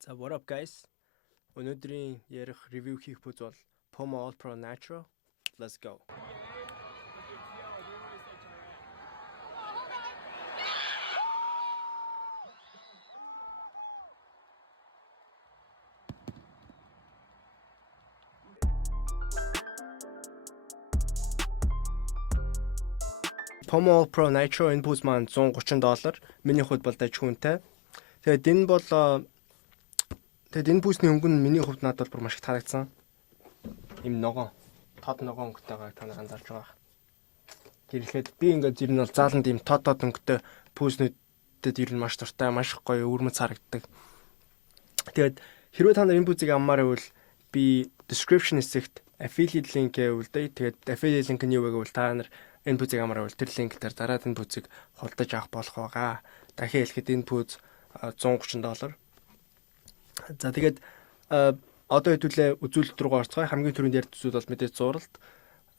За what up guys? Өнөөдрийн ярих review хийх бүз бол Puma All Pro Nitro. Let's go. Puma All Pro Nitro энэ бүз маань $130. Миний хувьд бол даж хүнтэй. Тэгээд энэ бүсний өнгө нь миний хувьд надад бүр маш их таалагдсан. Им ногоон, тод ногоон өнгөтэйгээ та нар анзаарч байгаа. Гэрлэхэд би ингээд ер нь бол зааланд им тод өнгөтэй пүүснүүдэд ер нь маш дуртай, маш гоё өвөрмөц харагддаг. Тэгээд хэрвээ та нар энэ бүзийг аммаар байвал би description хэсэгт affiliate link өгүүлдэг. Тэгээд affiliate link нь юу вэ гэвэл та нар энэ бүзийг аммаар байвал тэр линк дээр дараад энэ бүзийг худалдаж авах болох байгаа. Дахиад хэлэхэд энэ бүз $130. За тэгээд одоо хэдүүлээ үзүүлэлт рүү орцгоё. Хамгийн түрүүнд ярьд зүйл бол мэдээж зуралт.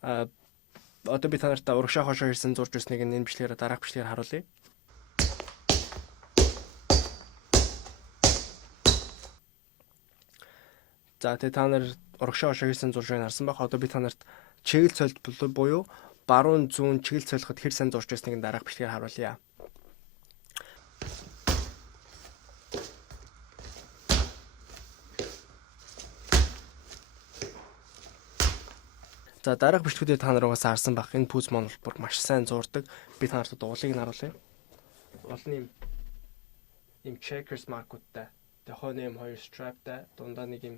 Одоо би та нартай урагшаа хошоо хийсэн зурж ирснийг энэ бичлэгээр дараах бичлэгээр харуулъя. За тэгээд та нар урагшаа хошоо хийсэн зургийг харсан байх. Одоо би та нарт чиглэл цолт буюу баруун зүүн чиглэл цолиход хэр сайн зурж ирснийг дараах бичлэгээр харуулъя. За дараах бичлэгүүдээр та нар угаасаа харсан байх. Энэ пүүз маань бүр маш сайн зурдаг. Би та нарт уулыг нь харуулъя. Уул нь им checkers mark-уудтай. Тэгээ хойно юм хоёр strap-тай, дундаа нэг юм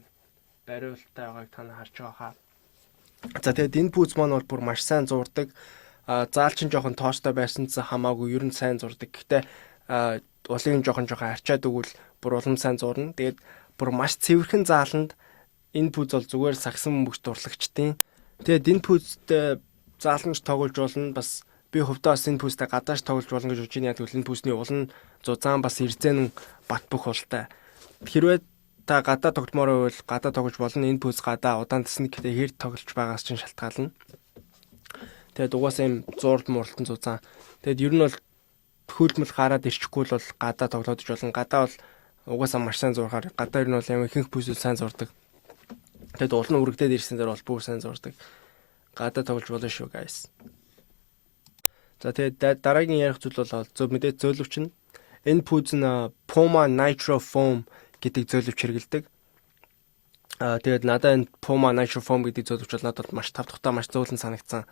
бариулттай байгааг та нар харж байгаа хаа. За тэгээд энэ пүүз маань бол бүр маш сайн зурдаг. Заал чинь жоохон тоостой байсан ч хамаагүй ер нь сайн зурдаг. Гэхдээ уулыг нь жоохон арчаад өгвөл бүр улам сайн зурна. Тэгээд бүр маш цэвэрхэн зааланд энэ пүүз бол зүгээр сагсан мөнгөч дурлагчдیں۔ Тэгээд энэ пүүзтэй зааланч тоглож болно. Бас би хувьдаа бас энэ пүүзтэй гадааш тоглож болно гэж бодож байна. Тэгвэл энэ пүүзний уул нь зузаан бас ирзэн бат бөх ултай. Хэрвээ та гадаа тогломоор байвал гадаа тоглож болно. Энэ пүүз гадаа удаан тэсний гэхдээ хэр тоглож байгаас чинь шалтгаална. Тэгээд угаасаа юм зурд муралтан зузаан. Тэгээд ер нь бол хөлмөл гараад ирчихгүй бол гадаа тоглоод иж болно. Гадаа бол угаасаа маш сайн зурхаар. Гадаа ер нь бол юм ихэнх пүүзүүд сайн зурдаг. Тэгэд уул нь үргэлдээд ирсэн дээр бол бүр сайн зурдаг. Гадаа тоглож болно шүү guys. За тэгээд дараагийн ярих зүйл бол мэдээ зөөлөвч нь энэ пүүз нь Puma Nitro Foam гэдэг зөөлөвч хэрэгэлдэг. Тэгээд надад энэ Puma Nitro Foam гэдэг зөөлөвч бол надад маш тавтахтай маш зөөлөн санагдсан.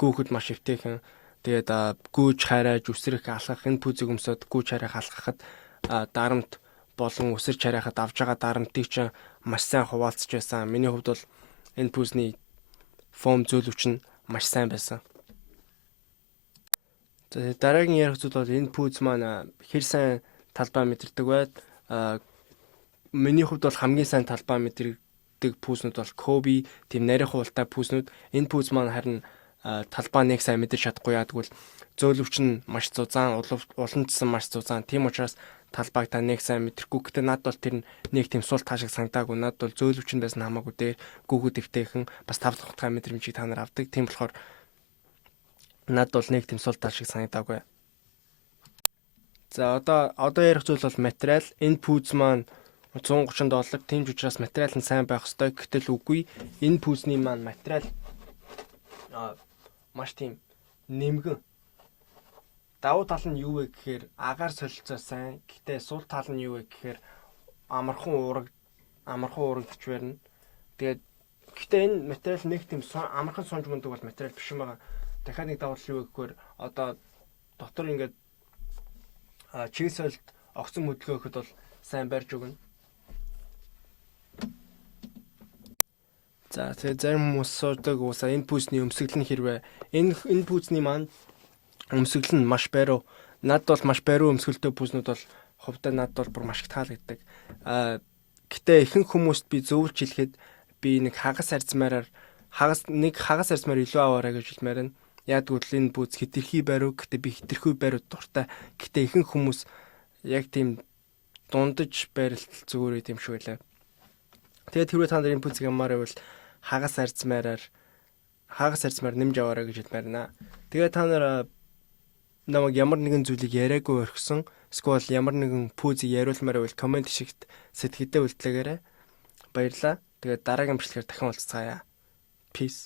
Гүүхэд маш эвтэйхэн. Тэгээд гүүж харайж үсрэх алхах энэ пүүзийг өмсөд гүүж харайх алхахад дарамт болон өсөрч харайхад авж байгаа дарамтыг чинь маш сайн хуваалцж байсан. Миний хувьд бол энэ пүүзний фом зөөлөвч нь маш сайн байсан. За дараагийн ярих зүйл бол энэ пүүз маань хэр сайн талбай мэдэрдэг байд. Миний хувьд бол хамгийн сайн талбай мэдэрдэг пүүзнүүд бол Kobe, тийм нарийн хуултай пүүзнүүд. Энэ пүүз маань харин талбай нэг сайн мэдэрч чадахгүй яа тэгвэл зөөлөвч нь маш зузаан, уламчсан маш зузаан. Тийм учраас талбайг та нэг сайн мэдрэхгүй. Гэтэ надад бол тэр нэг тийм сул таа шиг санагдаагүй. Надад бол зөөлөвч нь байсан хамаагүй дээр гүүгүүд эвтэйхэн бас 5 дахь мэдрэмжийг та нар авдаг. Тийм болохоор надад бол нэг тийм сул таа шиг санагдаагүй. За одоо ярих зүйл бол материал. Энэ пүүз маань $130. Тийм ч учраас материал нь сайн байх ёстой. Гэтэл үгүй. Энэ пүүзний маань материал маш тийм нэмгэн. Давуу тал нь юу вэ гэхээр агаар солилцоо сайн. Гэхдээ сул тал нь юу вэ гэхээр амархан уурагдж байна. Тэгээд гэхдээ энэ материал нэг тийм амархан сунж мундаг бол материал биш юм байгаа. Дахиад нэг давуу тал юу вэ гэхээр одоо дотор ингээд чиглэл солилт огцон хөдөлгөөхөд бол сайн барьж өгнө. За тэгээд зарим хүмүүс суудаг уусаа энэ пүүзний өмсгөл нь хэрвээ энэ пүүзний маань өмсгөл нь маш бариу. Надад бол маш бариу өмсгөлтэй пүүзнүүд бол хувьдаа надад бол бүр маш их таалагддаг. Гэтэ ихэнх хүмүүст би зөвлөж хэлэхэд би нэг хагас арзмаар илүү аваарай гэж хэлмээр байна. Яг үл энэ пүүз хэтэрхий бариу. Гэтэ би хэтэрхий бариуд дуртай. Гэтэ ихэнх хүмүүс яг тийм дундаж барилт зүгээр юм шиг байлаа. Тэгээд хэрвээ та нар энэ пүүзийг амаар байвал хагас арзмаар нэмж аваарай гэж хэлмээр байна. Тэгээд та нар намайг ямар нэгэн зүйлийг яриаггүй орхисон. Эсвэл ямар нэгэн пүүзийг яриулмаар байвал комент хишигт сэтгэлдээ үлдлээгээрэй. Баярлалаа. Тэгээд дараагийн бичлэгээр дахин уулзцаая. Peace.